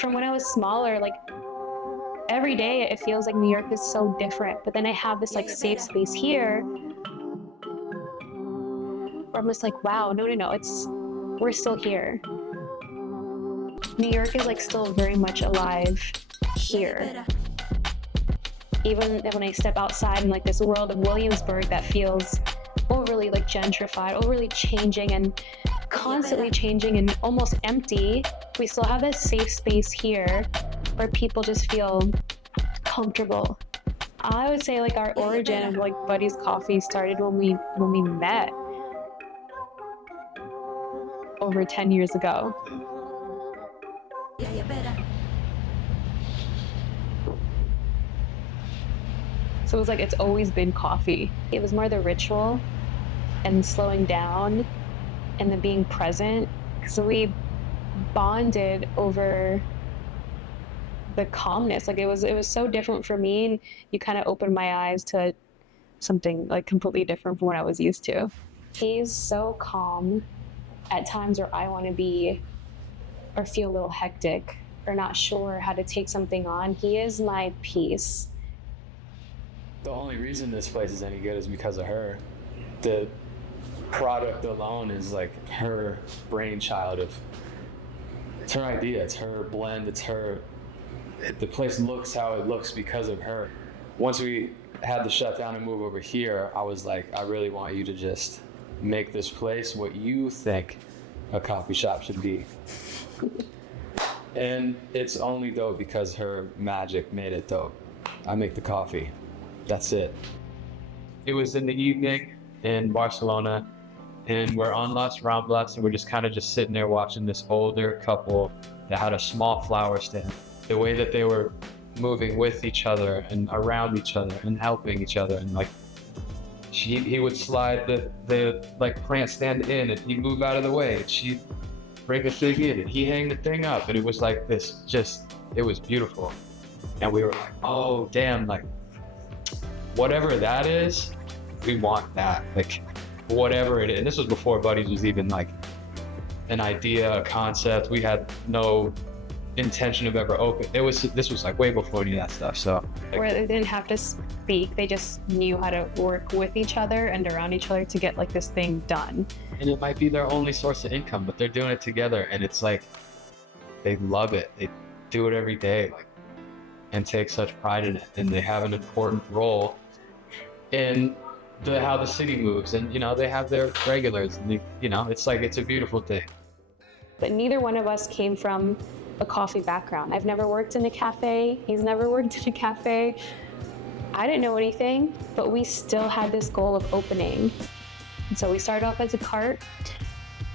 from when I was smaller, like every day it feels like New York is so different. But then I have this like safe space here where I'm just like, wow, no, we're still here. New York is like still very much alive here. Even when I step outside in like this world of Williamsburg that feels overly like gentrified, overly changing and constantly changing and almost empty, we still have this safe space here where people just feel comfortable. I would say like our origin of like Buddy's Coffee started when we met over 10 years ago. So it was like, it's always been coffee. It was more the ritual and slowing down and the being present. So we bonded over the calmness. Like it was so different for me, and you kind of opened my eyes to something like completely different from what I was used to. He's so calm at times where I want to be or feel a little hectic or not sure how to take something on. He is my peace. The only reason this place is any good is because of her. The product alone is like her brainchild it's her idea, it's her blend, the place looks how it looks because of her. Once we had to shut down and move over here, I was like, I really want you to just make this place what you think a coffee shop should be. And it's only dope because her magic made it dope. I make the coffee. That's it. It was in the evening in Barcelona, and we're on Las Ramblas, and we're just kind of just sitting there watching this older couple that had a small flower stand. The way that they were moving with each other and around each other and helping each other, and like he would slide the like plant stand in, and he'd move out of the way, and she'd bring the thing in, and he hang the thing up, and it was like this. It was beautiful, and we were like, oh damn, like. Whatever that is, we want that. Like, whatever it is. And this was before Buddy's was even like an idea, a concept. We had no intention of ever opening. This was like way before any of that stuff. So where they didn't have to speak, they just knew how to work with each other and around each other to get like this thing done. And it might be their only source of income, but they're doing it together, and it's like they love it. They do it every day, like, and take such pride in it, and they have an important role in how the city moves, and they have their regulars, and it's like, it's a beautiful thing. But neither one of us came from a coffee background. I've never worked in a cafe. He's never worked in a cafe. I didn't know anything, but we still had this goal of opening. And so we started off as a cart.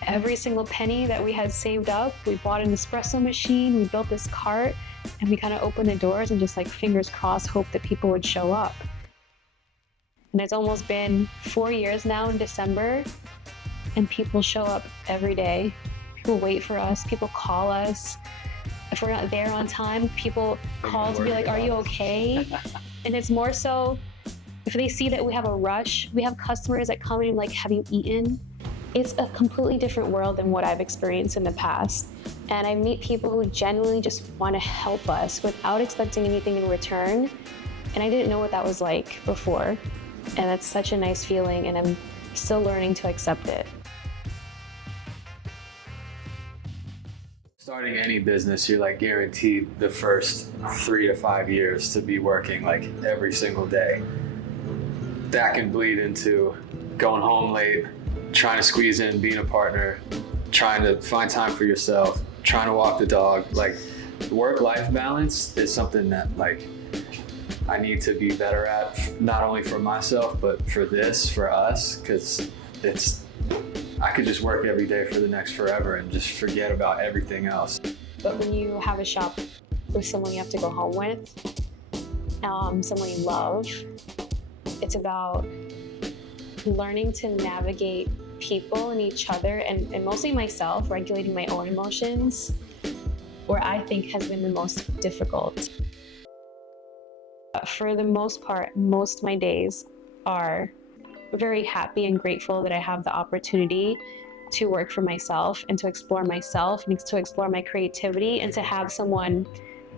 Every single penny that we had saved up, we bought an espresso machine, we built this cart, and we kind of opened the doors and just like fingers crossed, hope that people would show up. And it's almost been 4 years now in December, and people show up every day. People wait for us, people call us. If we're not there on time, people call to be like, are you okay? And it's more so, if they see that we have a rush, we have customers that come in like, have you eaten? It's a completely different world than what I've experienced in the past. And I meet people who genuinely just want to help us without expecting anything in return. And I didn't know what that was like before. And that's such a nice feeling, and I'm still learning to accept it. Starting any business, you're like guaranteed the first 3 to 5 years to be working like every single day. That can bleed into going home late, trying to squeeze in being a partner, trying to find time for yourself, trying to walk the dog. Like, work-life balance is something that like I need to be better at, not only for myself, but for us, because I could just work every day for the next forever and just forget about everything else. But when you have a shop with someone you have to go home with, someone you love, it's about learning to navigate people and each other, and mostly myself, regulating my own emotions, where I think has been the most difficult. For the most part, most of my days are very happy and grateful that I have the opportunity to work for myself and to explore myself and to explore my creativity, and to have someone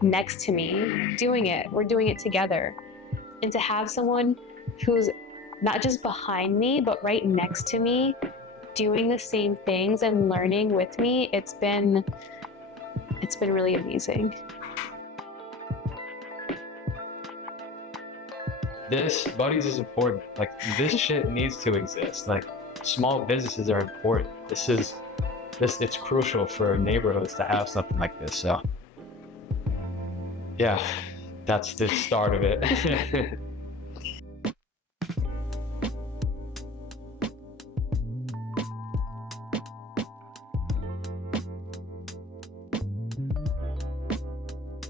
next to me doing it. We're doing it together. And to have someone who's not just behind me, but right next to me, doing the same things and learning with me, it's been really amazing. This, buddies, is important. Like, this shit needs to exist. Like, small businesses are important. It's crucial for neighborhoods to have something like this. So, yeah, that's the start of it.